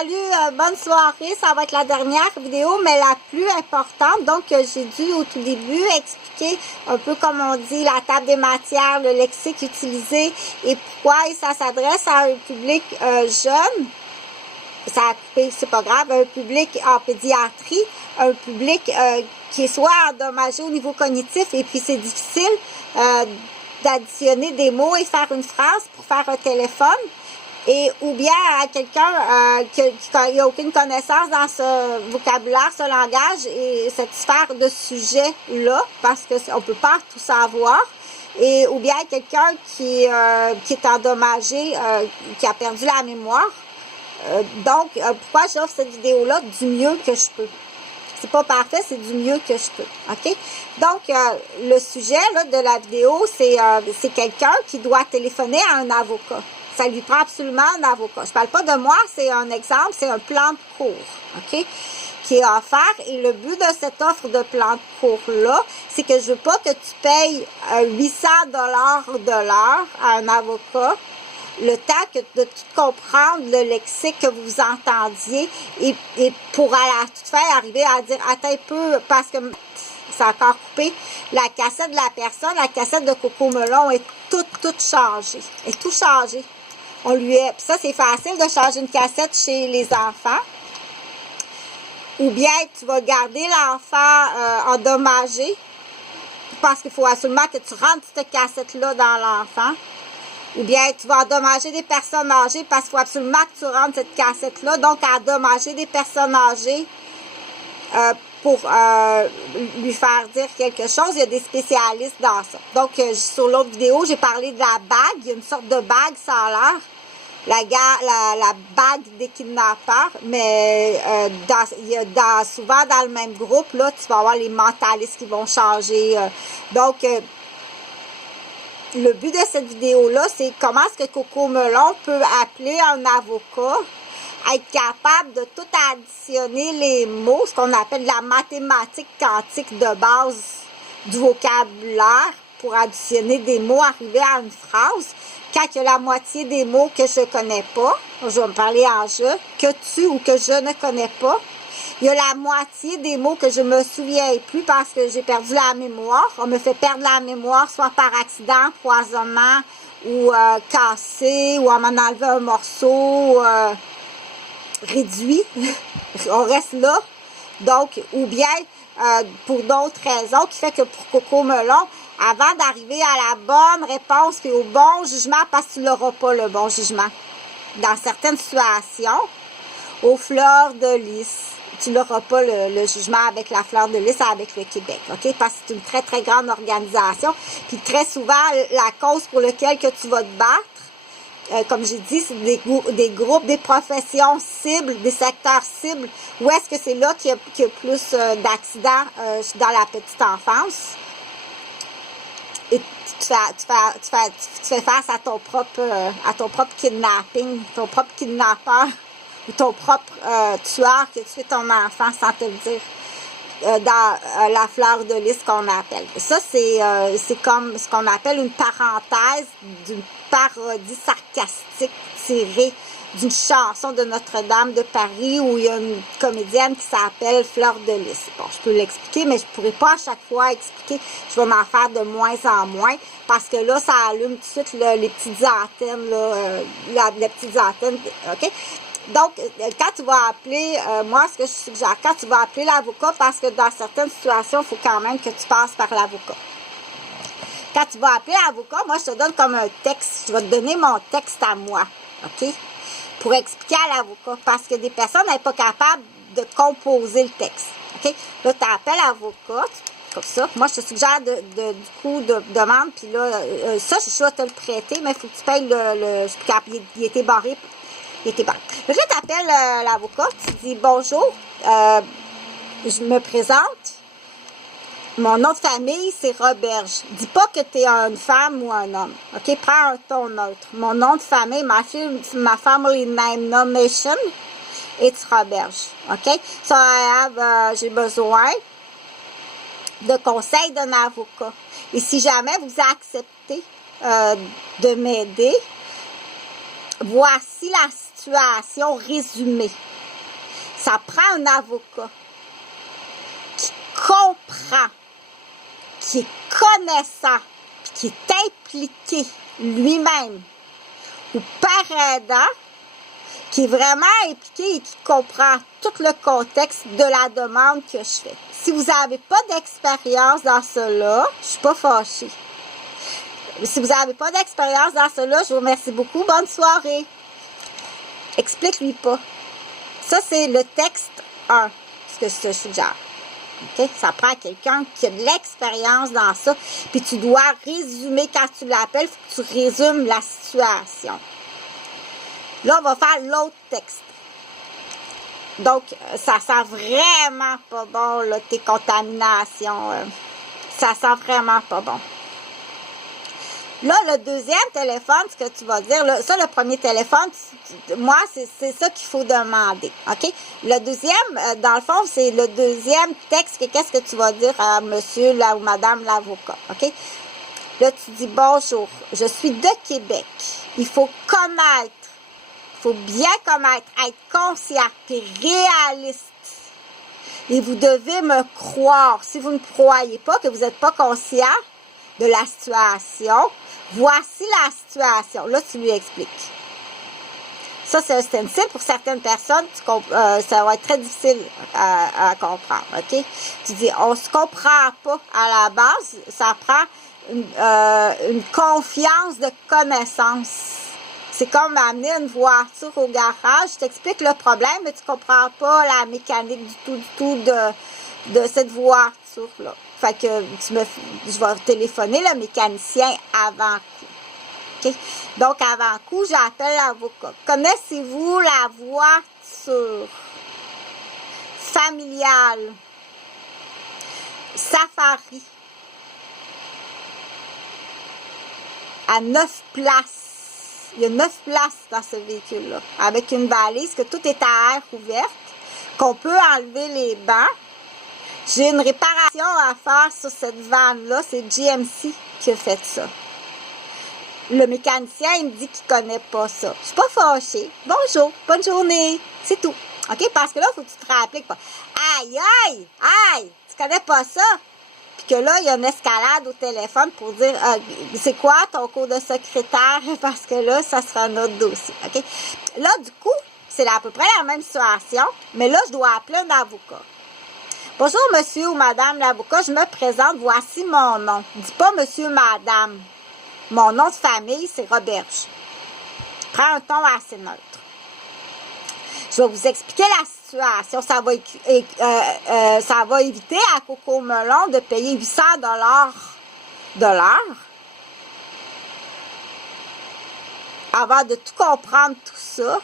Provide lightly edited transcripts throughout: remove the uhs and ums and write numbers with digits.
salut, bonne soirée. Ça va être la dernière vidéo, mais la plus importante. Donc, j'ai dû au tout début expliquer un peu comme on dit la table des matières, le lexique utilisé et pourquoi ça s'adresse à un public jeune. Ça a coupé, c'est pas grave, un public en pédiatrie, un public qui est soit endommagé au niveau cognitif et puis c'est difficile d'additionner des mots et faire une phrase pour faire un téléphone. Et ou bien à quelqu'un qui n'a aucune connaissance dans ce vocabulaire, ce langage et cette sphère de sujet-là, parce qu'on ne peut pas tout savoir. Et ou bien quelqu'un qui est endommagé, qui a perdu la mémoire. Donc, pourquoi j'offre cette vidéo-là du mieux que je peux? C'est pas parfait, c'est du mieux que je peux. OK? Donc, le sujet là, de la vidéo, c'est quelqu'un qui doit téléphoner à un avocat. Ça lui prend absolument un avocat. Je parle pas de moi, c'est un exemple, c'est un plan de cours, OK, qui est offert. Et le but de cette offre de plan de cours-là, c'est que je veux pas que tu payes 800 $ de l'heure à un avocat, le temps de tout comprendre le lexique que vous entendiez et pour à la toute fin arriver à dire, attends un peu, parce que c'est encore coupé, la cassette de la personne, la cassette de Coco Melon est toute changée. Est tout changé. On lui est, puis ça, c'est facile de changer une cassette chez les enfants. Ou bien tu vas garder l'enfant endommagé parce qu'il faut absolument que tu rentres cette cassette-là dans l'enfant. Ou bien tu vas endommager des personnes âgées parce qu'il faut absolument que tu rentres cette cassette-là. Donc, endommager des personnes âgées pour lui faire dire quelque chose. Il y a des spécialistes dans ça. Donc, sur l'autre vidéo, j'ai parlé de la bague. Il y a une sorte de bague, ça a l'air. La bague des kidnappeurs, mais souvent dans le même groupe, là, tu vas avoir les mentalistes qui vont changer. Donc, le but de cette vidéo-là, c'est comment est-ce que Coco Melon peut appeler un avocat, être capable de tout additionner les mots, ce qu'on appelle la mathématique quantique de base du vocabulaire, pour additionner des mots, arriver à une phrase, quand il y a la moitié des mots que je ne connais pas, je vais me parler en je, que tu ou que je ne connais pas, il y a la moitié des mots que je me souviens plus parce que j'ai perdu la mémoire. On me fait perdre la mémoire, soit par accident, empoisonnement, ou cassé, ou on m'en enlevé un morceau réduit. On reste là. Donc, ou bien pour d'autres raisons, qui fait que pour Coco Melon, avant d'arriver à la bonne réponse et au bon jugement, parce que tu n'auras pas le bon jugement. Dans certaines situations, aux fleurs de lys, tu n'auras pas le jugement avec la fleur de lys, avec le Québec, OK? Parce que c'est une très, très grande organisation. Puis très souvent, la cause pour laquelle que tu vas te battre, comme j'ai dit, c'est des groupes, des professions cibles, des secteurs cibles. Où est-ce que c'est là qu'il y a plus d'accidents dans la petite enfance? Et tu fais face à ton propre kidnapping, ton propre kidnappeur ou ton propre tueur que tu es ton enfant sans te le dire dans la fleur de lys qu'on appelle. Ça, c'est comme ce qu'on appelle une parenthèse d'une parodie sarcastique tirée d'une chanson de Notre-Dame de Paris où il y a une comédienne qui s'appelle Fleur de Lys. Bon, je peux l'expliquer, mais je ne pourrai pas à chaque fois expliquer. Je vais m'en faire de moins en moins parce que là, ça allume tout de suite les petites antennes, là, les petites antennes, OK? Donc, quand tu vas appeler, moi, ce que je suggère, quand tu vas appeler l'avocat, parce que dans certaines situations, il faut quand même que tu passes par l'avocat. Quand tu vas appeler l'avocat, moi, je te donne comme un texte. Je vais te donner mon texte à moi, OK? Pour expliquer à l'avocat. Parce que des personnes n'est pas capable de composer le texte. OK? Là, tu appelles l'avocat, comme ça. Moi, je te suggère du coup de demande. Puis là, ça, je vais te le prêter, mais il faut que tu payes il était barré. Il était barré. Là, tu appelles l'avocat, tu dis bonjour, je me présente. Mon nom de famille, c'est Roberge. Dis pas que tu es une femme ou un homme. OK? Prends un ton neutre. Mon nom de famille, ma family name nomination, it's Roberge. OK? So, j'ai besoin de conseils d'un avocat. Et si jamais vous acceptez de m'aider, voici la situation résumée. Ça prend un avocat qui comprend, qui est connaissant, puis qui est impliqué lui-même, ou par aidant, qui est vraiment impliqué et qui comprend tout le contexte de la demande que je fais. Si vous n'avez pas d'expérience dans cela, je ne suis pas fâchée. Si vous n'avez pas d'expérience dans cela, je vous remercie beaucoup. Bonne soirée. Explique-lui pas. Ça, c'est le texte 1, ce que je te suggère. Okay? Ça prend quelqu'un qui a de l'expérience dans ça. Puis tu dois résumer, quand tu l'appelles, il faut que tu résumes la situation. Là, on va faire l'autre texte. Donc, ça sent vraiment pas bon, là, tes contaminations. Ça sent vraiment pas bon. Là, le deuxième téléphone, ce que tu vas dire, là, ça, le premier téléphone, moi, c'est ça qu'il faut demander, OK? Le deuxième, dans le fond, c'est le deuxième texte, qu'est-ce que tu vas dire à monsieur là, ou madame l'avocat, OK? Là, tu dis, bonjour, je suis de Québec. Il faut connaître, il faut bien connaître, être conscient et réaliste. Et vous devez me croire. Si vous ne croyez pas, que vous n'êtes pas conscient de la situation, voici la situation. Là, tu lui expliques. Ça, c'est un stencil. Pour certaines personnes, ça va être très difficile à comprendre. OK? Tu dis, on ne se comprend pas à la base. Ça prend une confiance de connaissance. C'est comme amener une voiture au garage. Je t'explique le problème, mais tu ne comprends pas la mécanique du tout de cette voiture-là. Fait que je vais téléphoner le mécanicien avant coup. Okay? Donc, avant coup, j'appelle l'avocat. Connaissez-vous la voiture familiale Safari à 9 places? Il y a 9 places dans ce véhicule-là, avec une valise, que tout est à air ouverte, qu'on peut enlever les bancs. J'ai une réparation à faire sur cette vanne-là. C'est GMC qui a fait ça. Le mécanicien, il me dit qu'il ne connaît pas ça. Je ne suis pas fâchée. Bonjour, bonne journée. C'est tout. OK? Parce que là, il faut que tu te rappelles pas. Aïe, aïe, aïe, tu connais pas ça? Puis que là, il y a une escalade au téléphone pour dire, c'est quoi ton cours de secrétaire? Parce que là, ça sera un autre dossier. OK? Là, du coup, c'est à peu près la même situation. Mais là, je dois appeler un avocat. Bonjour, monsieur ou madame l'avocat, je me présente, voici mon nom. Dis pas monsieur, madame. Mon nom de famille, c'est Roberge. Prends un ton assez neutre. Je vais vous expliquer la situation. Ça va éviter à Coco Melon de payer 800 $ de l'heure. Avant de tout comprendre tout ça.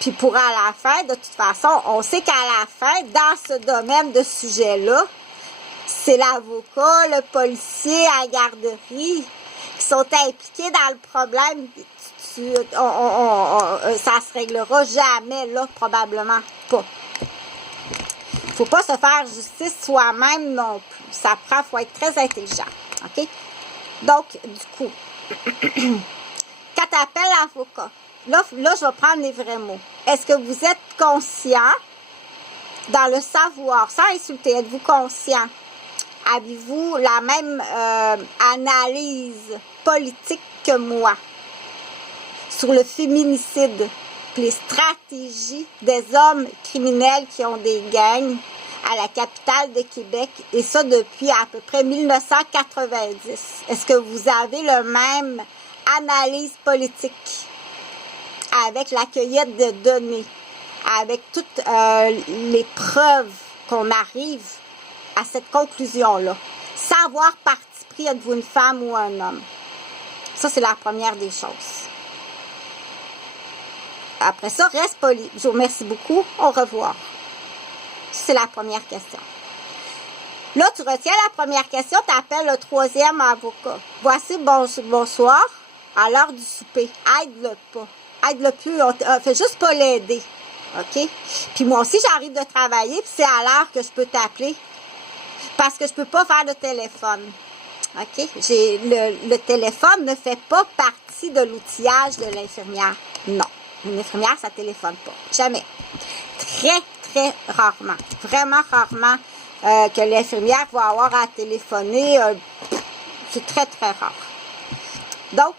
Puis pour à la fin, de toute façon, on sait qu'à la fin, dans ce domaine de sujet-là, c'est l'avocat, le policier à la garderie qui sont impliqués dans le problème. Ça se réglera jamais, là, probablement pas. Il ne faut pas se faire justice soi-même non plus. Ça prend, il faut être très intelligent. OK? Donc, du coup, quand tu appelles l'avocat, là, je vais prendre les vrais mots. Est-ce que vous êtes conscient dans le savoir, sans insulter, êtes-vous conscient? Avez-vous la même analyse politique que moi sur le féminicide, les stratégies des hommes criminels qui ont des gangs à la capitale de Québec, et ça depuis à peu près 1990? Est-ce que vous avez le même analyse politique avec la cueillette de données, avec toutes les preuves qu'on arrive à cette conclusion-là, sans avoir parti pris, êtes-vous une femme ou un homme? Ça, c'est la première des choses. Après ça, reste poli. Je vous remercie beaucoup. Au revoir. C'est la première question. Là, tu retiens la première question, tu appelles le troisième avocat. Voici, bonsoir, à l'heure du souper. Aide-le pas. Aide-le plus. Fais juste pas l'aider. OK? Puis moi aussi, j'arrive de travailler, puis c'est à l'heure que je peux t'appeler. Parce que je peux pas faire de téléphone. OK? Le téléphone ne fait pas partie de l'outillage de l'infirmière. Non. Une infirmière, ça ne téléphone pas. Jamais. Très, très rarement. Vraiment rarement que l'infirmière va avoir à téléphoner. C'est très, très rare. Donc,